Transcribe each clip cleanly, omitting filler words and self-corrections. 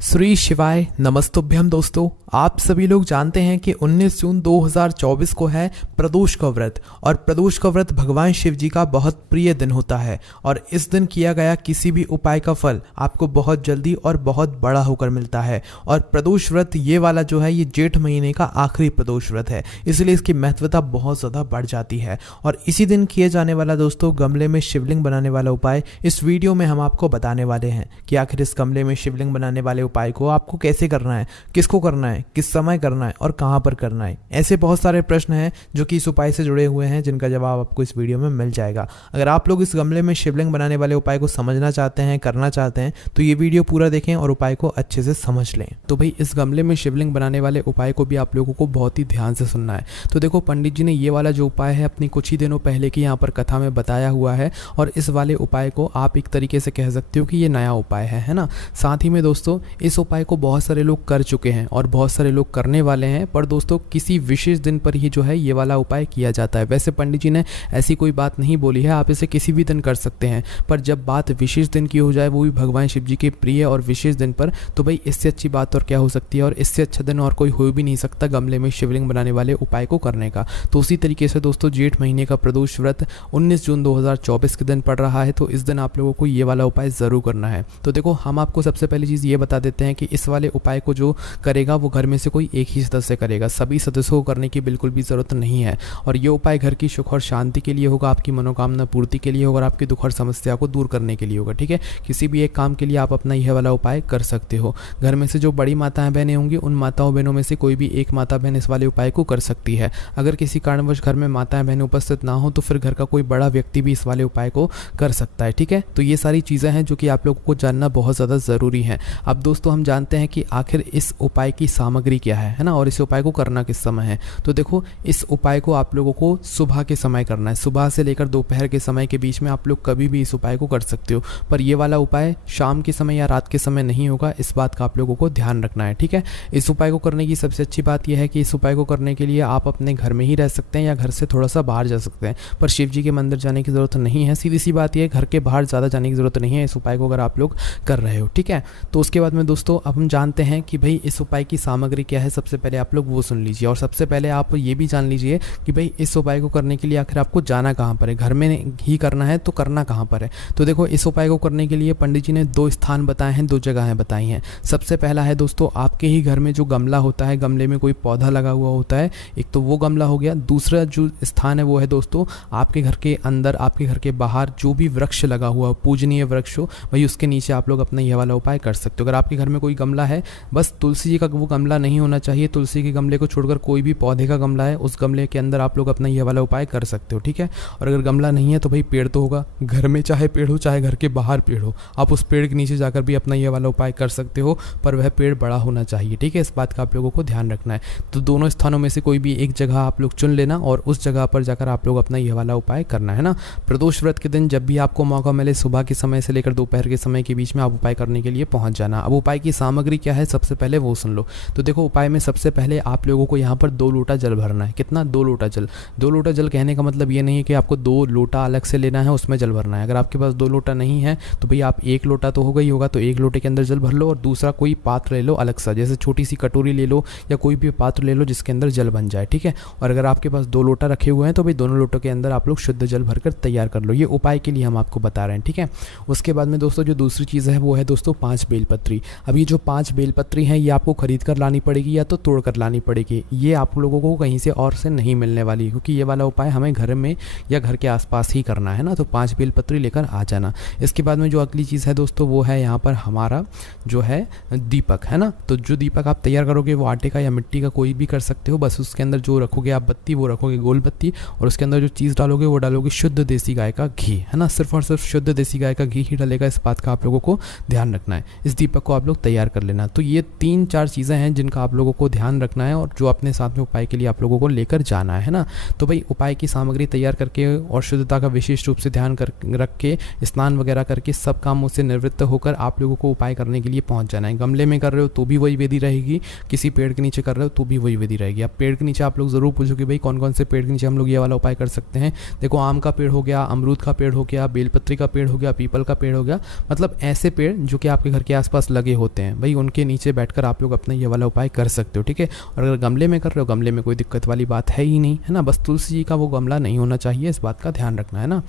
श्री शिवाय नमस्तुभ्यम। दोस्तों, आप सभी लोग जानते हैं कि 19 जून 2024 को है प्रदोष का व्रत। और प्रदोष का व्रत भगवान शिव जी का बहुत प्रिय दिन होता है और इस दिन किया गया किसी भी उपाय का फल आपको बहुत जल्दी और बहुत बड़ा होकर मिलता है। और प्रदोष व्रत ये वाला जो है ये जेठ महीने का आखिरी प्रदोष व्रत है, इसलिए इसकी महत्वता बहुत ज़्यादा बढ़ जाती है। और इसी दिन किए जाने वाला दोस्तों गमले में शिवलिंग बनाने वाला उपाय इस वीडियो में हम आपको बताने वाले हैं कि आखिर इस गमले में शिवलिंग बनाने वाले उपाय को आपको कैसे करना है, किसको करना है, किस समय करना है और कहां पर करना है। ऐसे बहुत सारे प्रश्न हैं जो कि इस उपाय से जुड़े हुए हैं, जिनका जवाब आपको इस वीडियो में मिल जाएगा। अगर आप लोग इस गमले में शिवलिंग बनाने वाले उपाय को समझना चाहते हैं, करना चाहते हैं, तो ये वीडियो पूरा देखें और उपाय को अच्छे से समझ लें। तो भाई इस गमले में शिवलिंग बनाने वाले उपाय को भी आप लोगों को बहुत ही ध्यान से सुनना है। तो देखो, पंडित जी ने ये वाला जो उपाय है अपनी कुछ ही दिनों पहले की यहाँ पर कथा में बताया हुआ है और इस वाले उपाय को आप एक तरीके से कह सकते हो कि ये नया उपाय है ना। साथ ही में दोस्तों इस उपाय को बहुत सारे लोग कर चुके हैं और बहुत सारे लोग करने वाले हैं, पर दोस्तों किसी विशेष दिन पर ही जो है ये वाला उपाय किया जाता है। वैसे पंडित जी ने ऐसी कोई बात नहीं बोली है, आप इसे किसी भी दिन कर सकते हैं, पर जब बात विशेष दिन की हो जाए, वो भी भगवान शिव जी के प्रिय और विशेष दिन पर, तो भाई इससे अच्छी बात और क्या हो सकती है। और इससे अच्छा दिन और कोई हो भी नहीं सकता गमले में शिवलिंग बनाने वाले उपाय को करने का। तो उसी तरीके से दोस्तों जेठ महीने का प्रदोष व्रत 19 जून 2024 के दिन पड़ रहा है, तो इस दिन आप लोगों को ये वाला उपाय ज़रूर करना है। तो देखो, हम आपको सबसे पहली चीज़ ये बता देते हैं कि इस वाले उपाय को जो करेगा वो घर में से कोई एक ही सदस्य करेगा, सभी सदस्यों को करने की बिल्कुल भी ज़रूरत नहीं है। और ये उपाय घर की सुख और शांति के लिए होगा, आपकी मनोकामना पूर्ति के लिए होगा और आपकी दुख और समस्या को दूर करने के लिए होगा। ठीक है, किसी भी एक काम के लिए आप अपना यह वाला उपाय कर सकते हो। घर में से जो बड़ी माताएं बहनें होंगी, उन माताओं बहनों में से कोई भी एक माता बहन इस वाले उपाय को कर सकती है। अगर किसी कारणवश घर में माताएं बहनें उपस्थित ना हो तो फिर घर का कोई बड़ा व्यक्ति भी इस वाले उपाय को कर सकता है। ठीक है, तो ये सारी चीज़ें हैं जो कि आप लोगों को जानना बहुत ज़्यादा ज़रूरी है। अब दोस्तों हम जानते हैं कि आखिर इस उपाय की सामग्री क्या है ना, और इस उपाय को करना किस समय है। तो देखो, इस उपाय को आप लोगों को सुबह के समय करना है। सुबह से लेकर दोपहर के समय के बीच में आप लोग कभी भी इस उपाय को कर सकते हो, पर ये वाला उपाय शाम के समय या रात के समय नहीं होगा, इस बात का आप लोगों को ध्यान रखना है। ठीक है, इस उपाय को करने की सबसे अच्छी बात यह है कि इस उपाय को करने के लिए आप अपने घर में ही रह सकते हैं या घर से थोड़ा सा बाहर जा सकते हैं, पर शिव जी के मंदिर जाने की ज़रूरत नहीं है। सीधी सी बात यह है, घर के बाहर ज़्यादा जाने की ज़रूरत नहीं है इस उपाय को अगर आप लोग कर रहे हो। ठीक है, तो उसके बाद में दोस्तों अब हम जानते हैं कि भाई इस उपाय की सामग्री क्या है। सबसे पहले आप लोग वो सुन लीजिए और सबसे पहले आप ये भी जान लीजिए कि भाई इस उपाय को करने के लिए आखिर आपको जाना कहाँ पर है। घर में ही करना है तो करना कहाँ पर है। तो देखो, इस उपाय को करने के लिए पंडित जी ने दो स्थान बताए हैं, दो जगहें बताई हैं। सबसे पहला है दोस्तों आपके ही घर में जो गमला होता है, गमले में कोई पौधा लगा हुआ होता है, एक तो वो गमला हो गया। दूसरा जो स्थान है वो है दोस्तों आपके घर के अंदर, आपके घर के बाहर जो भी वृक्ष लगा हुआ पूजनीय वृक्ष हो, भाई उसके नीचे आप लोग अपना यह वाला उपाय कर सकते हो। अगर आपके घर में कोई गमला है, बस तुलसी जी का वो गमला नहीं होना चाहिए, तुलसी के गमले को छोड़कर कोई भी पौधे का गमला है, उस गमले के अंदर आप लोग अपना यह वाला उपाय कर सकते हो। ठीक है, और अगर गमला नहीं है तो भाई पेड़ तो होगा घर में, चाहे पेड़ हो चाहे घर के बाहर पेड़ हो, आप उस पेड़ के नीचे जाकर भी अपना यह वाला उपाय कर सकते हो, पर वह पेड़ बड़ा होना चाहिए। ठीक है, इस बात का आप लोगों को ध्यान रखना है। तो दोनों स्थानों में से कोई भी एक जगह आप लोग चुन लेना और उस जगह पर जाकर आप लोग अपना यह वाला उपाय करना है ना। प्रदोष व्रत के दिन जब भी आपको मौका मिले, सुबह के समय से लेकर दोपहर के समय के बीच में आप उपाय करने के लिए पहुंच जाना। अब उपाय की सामग्री क्या है सबसे पहले वो सुन लो। तो देखो, उपाय में सबसे पहले आप लोगों को यहाँ पर 2 लोटा जल भरना है। कितना? 2 लोटा जल। 2 लोटा जल कहने का मतलब ये नहीं है कि आपको 2 लोटा अलग से लेना है उसमें जल भरना है। अगर आपके पास 2 लोटा नहीं है तो भाई आप 1 लोटा तो होगा ही होगा, तो 1 लोटे के अंदर जल भर लो और दूसरा कोई पात्र ले लो अलग सा, जैसे छोटी सी कटोरी ले लो या कोई भी पात्र ले लो जिसके अंदर जल बन जाए। ठीक है, और अगर आपके पास 2 लोटा रखे हुए हैं तो भाई दोनों लोटों के अंदर आप लोग शुद्ध जल भरकर तैयार कर लो। ये उपाय के लिए हम आपको बता रहे हैं। ठीक है, उसके बाद में दोस्तों जो दूसरी चीज़ है वो है दोस्तों 5 बेलपत्री। अब ये जो 5 बेलपत्री हैं ये आपको खरीद कर लानी पड़ेगी या तो तोड़ कर लानी पड़ेगी। ये आप लोगों को कहीं से और से नहीं मिलने वाली, क्योंकि ये वाला उपाय हमें घर में या घर के आसपास ही करना है ना। तो 5 बेलपत्री लेकर आ जाना। इसके बाद में जो अगली चीज़ है दोस्तों वो है यहाँ पर हमारा जो है दीपक, है ना। तो जो दीपक आप तैयार करोगे वो आटे का या मिट्टी का कोई भी कर सकते हो, बस उसके अंदर जो रखोगे आप बत्ती वो रखोगे गोल बत्ती, और उसके अंदर जो चीज़ डालोगे वो डालोगे शुद्ध देसी गाय का घी, है ना। सिर्फ और सिर्फ शुद्ध देसी गाय का घी ही डालेगा, इस बात का आप लोगों को ध्यान रखना है। इस दीपक को आप लोग तैयार कर लेना। तो ये 3-4 चीज़ें हैं जिनका आप लोगों को ध्यान रखना है और जो अपने साथ में उपाय के लिए आप लोगों को लेकर जाना है ना। तो भाई उपाय की सामग्री तैयार करके और शुद्धता का विशेष रूप से ध्यान रख के स्नान वगैरह करके सब कामों से निवृत्त होकर आप लोगों को उपाय करने के लिए पहुंच जाना है। गमले में कर रहे हो तो भी वही विधि रहेगी, किसी पेड़ के नीचे कर रहे हो तो भी वही विधि रहेगी। अब पेड़ के नीचे आप लोग ज़रूर पूछोगे भाई कौन कौन से पेड़ के नीचे हम लोग ये वाला उपाय कर सकते हैं। देखो, आम का पेड़ हो गया, अमरूद का पेड़ हो गया, बेलपत्री का पेड़ हो गया, पीपल का पेड़ हो गया, मतलब ऐसे पेड़ जो कि आपके घर के आसपास लगे आगे होते हैं भाई, उनके नीचे बैठकर आप लोग अपना ये वाला उपाय कर सकते हो, ठीक है। और अगर गमले में कर रहे हो, गमले में कोई दिक्कत वाली बात है ही नहीं, है ना। बस तुलसी जी का वो गमला नहीं होना चाहिए, इस बात का ध्यान रखना, है ना।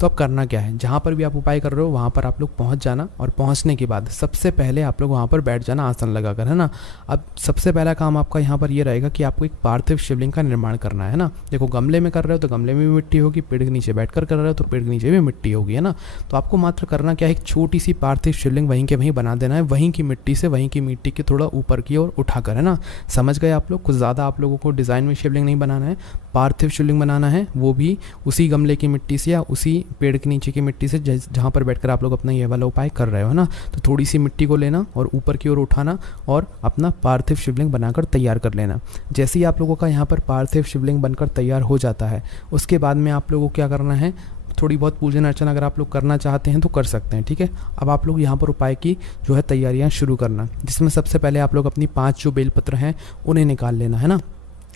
तो अब करना क्या है, जहाँ पर भी आप उपाय कर रहे हो वहाँ पर आप लोग पहुँच जाना, और पहुँचने के बाद सबसे पहले आप लोग वहाँ पर बैठ जाना आसन लगाकर, है ना। अब सबसे पहला काम आपका यहाँ पर ये रहेगा कि आपको एक पार्थिव शिवलिंग का निर्माण करना है ना। देखो गमले में कर रहे हो तो गमले में भी मिट्टी होगी, पेड़ के नीचे बैठकर कर रहे हो तो पेड़ के नीचे भी मिट्टी होगी, है ना। तो आपको मात्र करना क्या है, एक छोटी सी पार्थिव शिवलिंग वहीं के वहीं बना देना है, वहीं की मिट्टी से, वहीं की मिट्टी के थोड़ा ऊपर की ओर उठाकर, है ना। समझ गए आप लोग, कुछ ज़्यादा आप लोगों को डिज़ाइन में शिवलिंग नहीं बनाना है, पार्थिव शिवलिंग बनाना है, वो भी उसी गमले की मिट्टी से या उसी पेड़ के नीचे की मिट्टी से जहाँ पर बैठकर आप लोग अपना ये वाला उपाय कर रहे हो, है ना। तो थोड़ी सी मिट्टी को लेना और ऊपर की ओर उठाना और अपना पार्थिव शिवलिंग बनाकर तैयार कर लेना। जैसे ही आप लोगों का यहाँ पर पार्थिव शिवलिंग बनकर तैयार हो जाता है, उसके बाद में आप लोगों को क्या करना है, थोड़ी बहुत पूजन अर्चना अगर आप लोग करना चाहते हैं तो कर सकते हैं, ठीक है। अब आप लोग यहाँ पर उपाय की जो है तैयारियाँ शुरू करना, जिसमें सबसे पहले आप लोग अपनी 5 जो बेलपत्र हैं उन्हें निकाल लेना, है ना।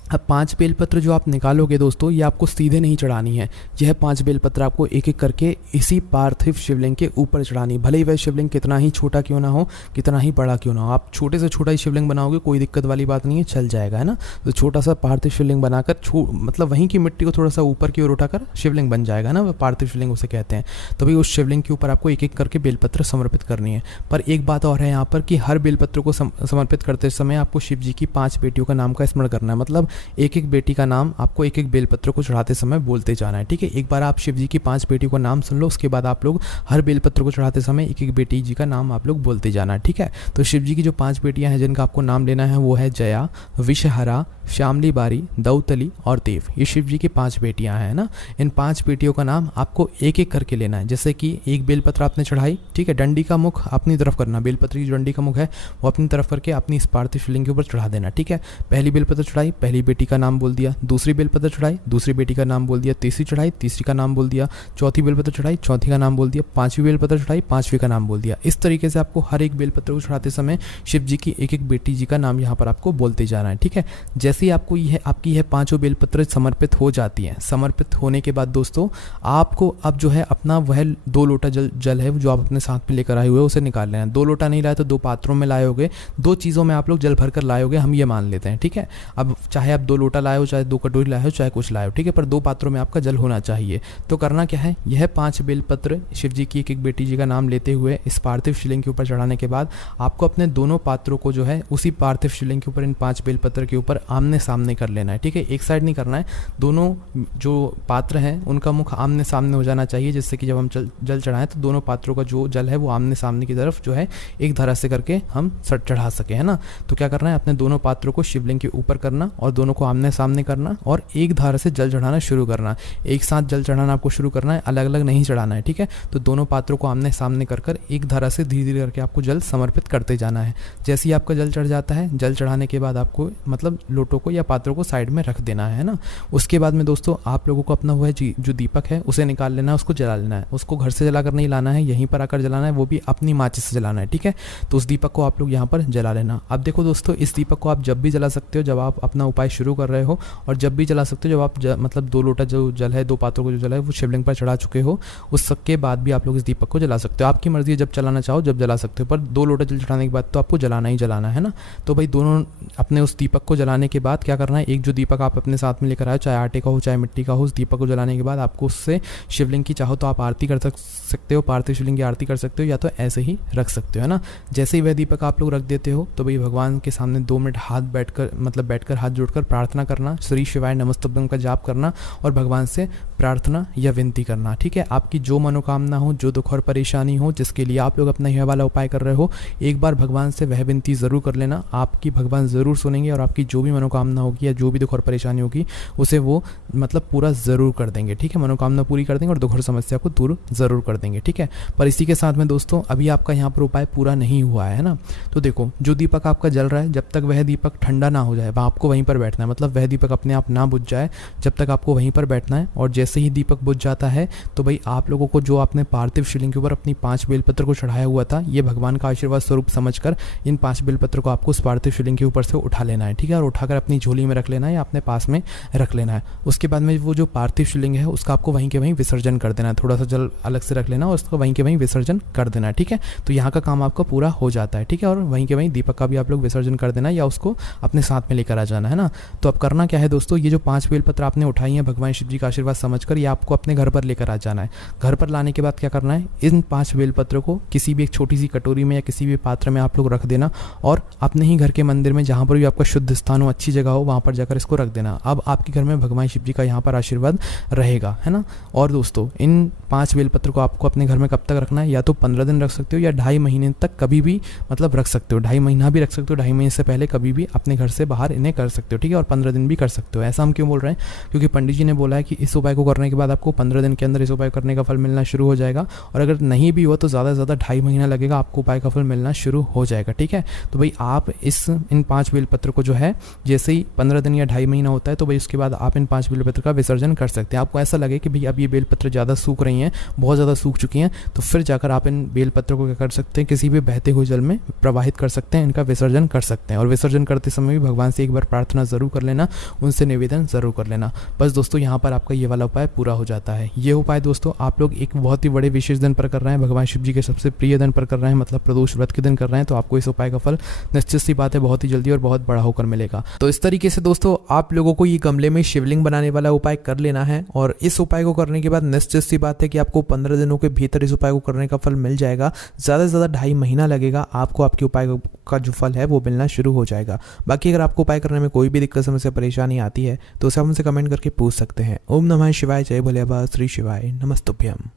अब 5 बेलपत्र जो आप निकालोगे दोस्तों, ये आपको सीधे नहीं चढ़ानी है, यह 5 बेलपत्र आपको एक एक करके इसी पार्थिव शिवलिंग के ऊपर चढ़ानी। भले ही वह शिवलिंग कितना ही छोटा क्यों ना हो, कितना ही बड़ा क्यों ना हो, आप छोटे से छोटा ही शिवलिंग बनाओगे, कोई दिक्कत वाली बात नहीं है, चल जाएगा, है ना। तो छोटा सा पार्थिव शिवलिंग बनाकर मतलब वहीं की मिट्टी को थोड़ा सा ऊपर की ओर उठाकर शिवलिंग बन जाएगा ना, वह पार्थिव शिवलिंग उसे कहते हैं। तो भाई उस शिवलिंग के ऊपर आपको एक एक करके बेलपत्र समर्पित करनी है। पर एक बात और है यहाँ पर कि हर बेलपत्र को समर्पित करते समय आपको शिव जी की 5 बेटियों का नाम का स्मरण करना है, मतलब एक एक बेटी का नाम आपको एक एक बेलपत्र को चढ़ाते समय बोलते जाना है, ठीक है। एक बार आप शिव जी की 5 बेटियों का नाम सुन लो, उसके बाद आप लोग हर बेलपत्र को चढ़ाते समय एक एक बेटी जी का नाम आप लोग बोलते जाना है, ठीक है। तो शिव जी की जो 5 बेटियां हैं जिनका आपको नाम लेना है वो है जया, विषहरा, श्यामली बारी, दौतली और देव। ये शिव जी की 5 बेटियां हैं ना। इन 5 बेटियों का नाम आपको एक एक करके लेना है। जैसे कि एक बेलपत्र आपने चढ़ाई, ठीक है, डंडी का मुख अपनी तरफ करना, बेलपत्र की जो डंडी का मुख है वो अपनी तरफ करके अपनी इस पार्थिव शिवलिंग के ऊपर चढ़ा देना, ठीक है। पहली बेलपत्र चढ़ाई, पहली बेटी का नाम बोल दिया, दूसरी बेलपत्र चढ़ाई, दूसरी बेटी का नाम बोल दिया, तीसरी चढ़ाई, तीसरी का नाम बोल दिया, चौथी बेलपत्र चढ़ाई, चौथी का नाम बोल दिया, 5वीं बेलपत्र चढ़ाई, 5वीं का नाम बोल दिया। इस तरीके से आपको हर एक बेलपत्र को चढ़ाते समय शिव जी की एक एक बेटी जी का नाम यहाँ पर आपको बोलते जाना है, ठीक है। जैसे ही आपको आपकी यह 5 बेलपत्र समर्पित हो जाती हैं, समर्पित होने के बाद दोस्तों आपको अब जो है अपना वह 2 लोटा जल है जो आप अपने साथ में लेकर आए हुए उसे निकाल लेना है। 2 लोटा नहीं लाए तो 2 पात्रों में लाए होगे, 2 चीज़ों में आप लोग जल भर कर लाए होगे, हम ये मान लेते हैं, ठीक है। अब चाहे आप 2 लोटा लाए हो, चाहे 2 कटोरी लाए हो, चाहे कुछ लाए हो, ठीक है, पर 2 पात्रों में आपका जल होना चाहिए। तो करना क्या है, यह 5 बेलपत्र शिव जी की एक एक बेटी जी का नाम लेते हुए इस पार्थिव शिवलिंग के ऊपर चढ़ाने के बाद आपको अपने दोनों पात्रों को जो है उसी पार्थिव शिवलिंग के ऊपर इन 5 बेलपत्र के ऊपर आमने सामने कर लेना है, ठीक है। एक साइड नहीं करना है, दोनों जो पात्र हैं उनका मुख आमने सामने हो जाना चाहिए, जिससे कि जब हम जल चढ़ाएं तो दोनों पात्रों का जो जल है वो आमने सामने की तरफ जो है एक धारा से करके हम चढ़ा सके, है ना। तो क्या करना है, अपने दोनों पात्रों को शिवलिंग के ऊपर करना और दोनों को आमने सामने करना और एक धारा से जल चढ़ाना शुरू करना। एक साथ जल चढ़ाना आपको शुरू करना है, अलग अलग नहीं चढ़ाना है, ठीक है। तो दोनों पात्रों को आमने सामने कर एक धारा से धीरे धीरे करके आपको जल समर्पित करते जाना है। जैसे ही आपका जल चढ़ जाता है, जल चढ़ाने के बाद आपको मतलब लोटों को या पात्रों को साइड में रख देना है ना। उसके बाद में दोस्तों आप लोगों को अपना वह जो दीपक है उसे निकाल लेना है, उसको जला लेना है। उसको घर से जला कर नहीं लाना है, यहीं पर आकर जलाना है, वो भी अपनी माचिस से जलाना है, ठीक है। तो उस दीपक को आप लोग यहाँ पर जला लेना। अब देखो दोस्तों, इस दीपक को आप जब भी जला सकते हो जब आप अपना उपाय शुरू कर रहे हो, और जब भी जला सकते हो जब आप मतलब 2 लोटा जो जल है, 2 पात्रों को जो जल है वो शिवलिंग पर चढ़ा चुके हो, उस सबके बाद भी आप लोग इस दीपक को जला सकते हो। आपकी मर्जी है, जब चलाना चाहो जब जला सकते हो, पर 2 लोटा जल चढ़ाने के बाद तो आपको जलाना ही जलाना है ना। तो भाई दोनों अपने उस दीपक को जलाने के बाद क्या करना है, एक जो दीपक आप अपने साथ में लेकर आए, चाहे आटे का हो चाहे मिट्टी का हो, उस दीपक को जलाने के बाद आपको उससे शिवलिंग की चाहो तो आप आरती कर सकते हो, पार्थिव शिवलिंग की आरती कर सकते हो, या तो ऐसे ही रख सकते हो, है ना। जैसे ही वह दीपक आप लोग रख देते हो तो भाई भगवान के सामने 2 मिनट हाथ बैठकर हाथ जोड़कर प्रार्थना करना, श्री शिवाय नमस्तुभ्यम का जाप करना और भगवान से प्रार्थना या विनती करना, ठीक है। आपकी जो मनोकामना हो, जो दुख और परेशानी हो, जिसके लिए आप लोग अपना यह वाला उपाय कर रहे हो, एक बार भगवान से वह विनती ज़रूर कर लेना। आपकी भगवान ज़रूर सुनेंगे और आपकी जो भी मनोकामना होगी या जो भी दुख और परेशानी होगी उसे वो मतलब पूरा ज़रूर कर देंगे, ठीक है। मनोकामना पूरी कर देंगे और दुख और समस्या को दूर ज़रूर कर देंगे, ठीक है। पर इसी के साथ में दोस्तों अभी आपका यहाँ पर उपाय पूरा नहीं हुआ है ना। तो देखो, जो दीपक आपका जल रहा है, जब तक वह दीपक ठंडा ना हो जाए आपको वहीं पर बैठना है, मतलब वह दीपक अपने आप ना बुझ जाए जब तक आपको वहीं पर बैठना है। और जैसे ही दीपक बुझ जाता है तो भाई आप लोगों को जो आपने पार्थिव शिवलिंग के ऊपर अपनी 5 बेलपत्र को चढ़ाया हुआ था, ये भगवान का आशीर्वाद स्वरूप समझकर इन 5 बेलपत्र को आपको उस पार्थिव शिवलिंग के ऊपर से उठा लेना है, ठीक है, और उठाकर अपनी झोली में रख लेना है या अपने पास में रख लेना है। उसके बाद में वो जो पार्थिव शिवलिंग है उसका आपको वहीं के वहीं विसर्जन कर देना है, थोड़ा सा जल अलग से रख लेना और उसको वहीं के वहीं विसर्जन कर देना है, ठीक है। तो यहाँ का काम आपका पूरा हो जाता है, ठीक है। और वहीं के वहीं दीपक का भी आप लोग विसर्जन कर देना या उसको अपने साथ में लेकर आ जाना है ना। तो अब करना क्या है दोस्तों, ये जो 5 बेलपत्र आपने उठाई हैं भगवान शिव जी का आशीर्वाद समझकर, ये आपको अपने घर पर लेकर आ जाना है। घर पर लाने के बाद क्या करना है, इन 5 बेलपत्र को किसी भी एक छोटी सी कटोरी में या किसी भी पात्र में आप लोग रख देना और अपने ही घर के मंदिर में जहाँ पर भी आपका शुद्ध स्थान हो, अच्छी जगह हो, वहाँ पर जाकर इसको रख देना। अब आपके घर में भगवान शिव जी का यहाँ पर आशीर्वाद रहेगा, है ना। और दोस्तों इन 5 बेलपत्र को आपको अपने घर में कब तक रखना है, या तो 15 दिन रख सकते हो या 2.5 महीने तक कभी भी मतलब रख सकते हो। 2.5 महीना भी रख सकते हो, 2.5 महीने से पहले कभी भी अपने घर से बाहर इन्हें कर सकते हो, ठीक है। और 15 दिन भी कर सकते हो। ऐसा हम क्यों बोल रहे हैं, क्योंकि पंडित जी ने बोला है कि इस उपाय को करने के बाद आपको 15 दिन के अंदर इस उपाय करने का फल मिलना शुरू हो जाएगा। और अगर नहीं भी हुआ तो ज़्यादा से ज़्यादा 2.5 महीना लगेगा, आपको उपाय का फल मिलना शुरू हो जाएगा, ठीक है। तो भाई आप इन 5 बेलपत्र को जो है जैसे ही 15 दिन या 2.5 महीना होता है तो भाई उसके बाद आप इन 5 बेलपत्र का विसर्जन कर सकते हैं। आपको ऐसा लगे कि भाई अब ये बेलपत्र ज़्यादा सूख रही हैं, बहुत ज़्यादा सूख चुकी हैं, तो फिर जाकर आप इन बेलपत्र को क्या कर सकते हैं, किसी भी बहते हुए जल में प्रवाहित कर सकते हैं, इनका विसर्जन कर सकते हैं। और विसर्जन करते समय भी भगवान से एक बार प्रार्थना ज़रूर कर लेना, उनसे निवेदन ज़रूर कर लेना। बस दोस्तों यहाँ पर आपका ये वाला उपाय पूरा हो जाता है। ये उपाय दोस्तों आप लोग एक बहुत ही बड़े विशेष दिन पर कर रहे हैं, भगवान शिव जी के सबसे प्रिय दिन पर कर रहे हैं, मतलब प्रदोष व्रत के दिन कर रहे हैं, तो आपको इस उपाय का फल निश्चित सी बात है बहुत ही जल्दी और बहुत बड़ा होकर मिलेगा। तो इस तरीके से दोस्तों आप लोगों को ये गमले में शिवलिंग बनाने वाला उपाय कर लेना है। और इस उपाय को करने के बाद निश्चित सी बात है कि आपको 15 दिनों के भीतर इस उपाय को करने का फल मिल जाएगा। ज़्यादा से ज़्यादा 2.5 महीना लगेगा, आपको आपके उपाय का जो फल है वो मिलना शुरू हो जाएगा। बाकी अगर आपको उपाय करने में कोई भी दिक्कत समस्या परेशानी आती है तो उसे आप हमसे कमेंट करके पूछ सकते हैं। ओम नमः शिवाय, जय भोले बाबा, श्री शिवाय, नमस्तुभ्यम।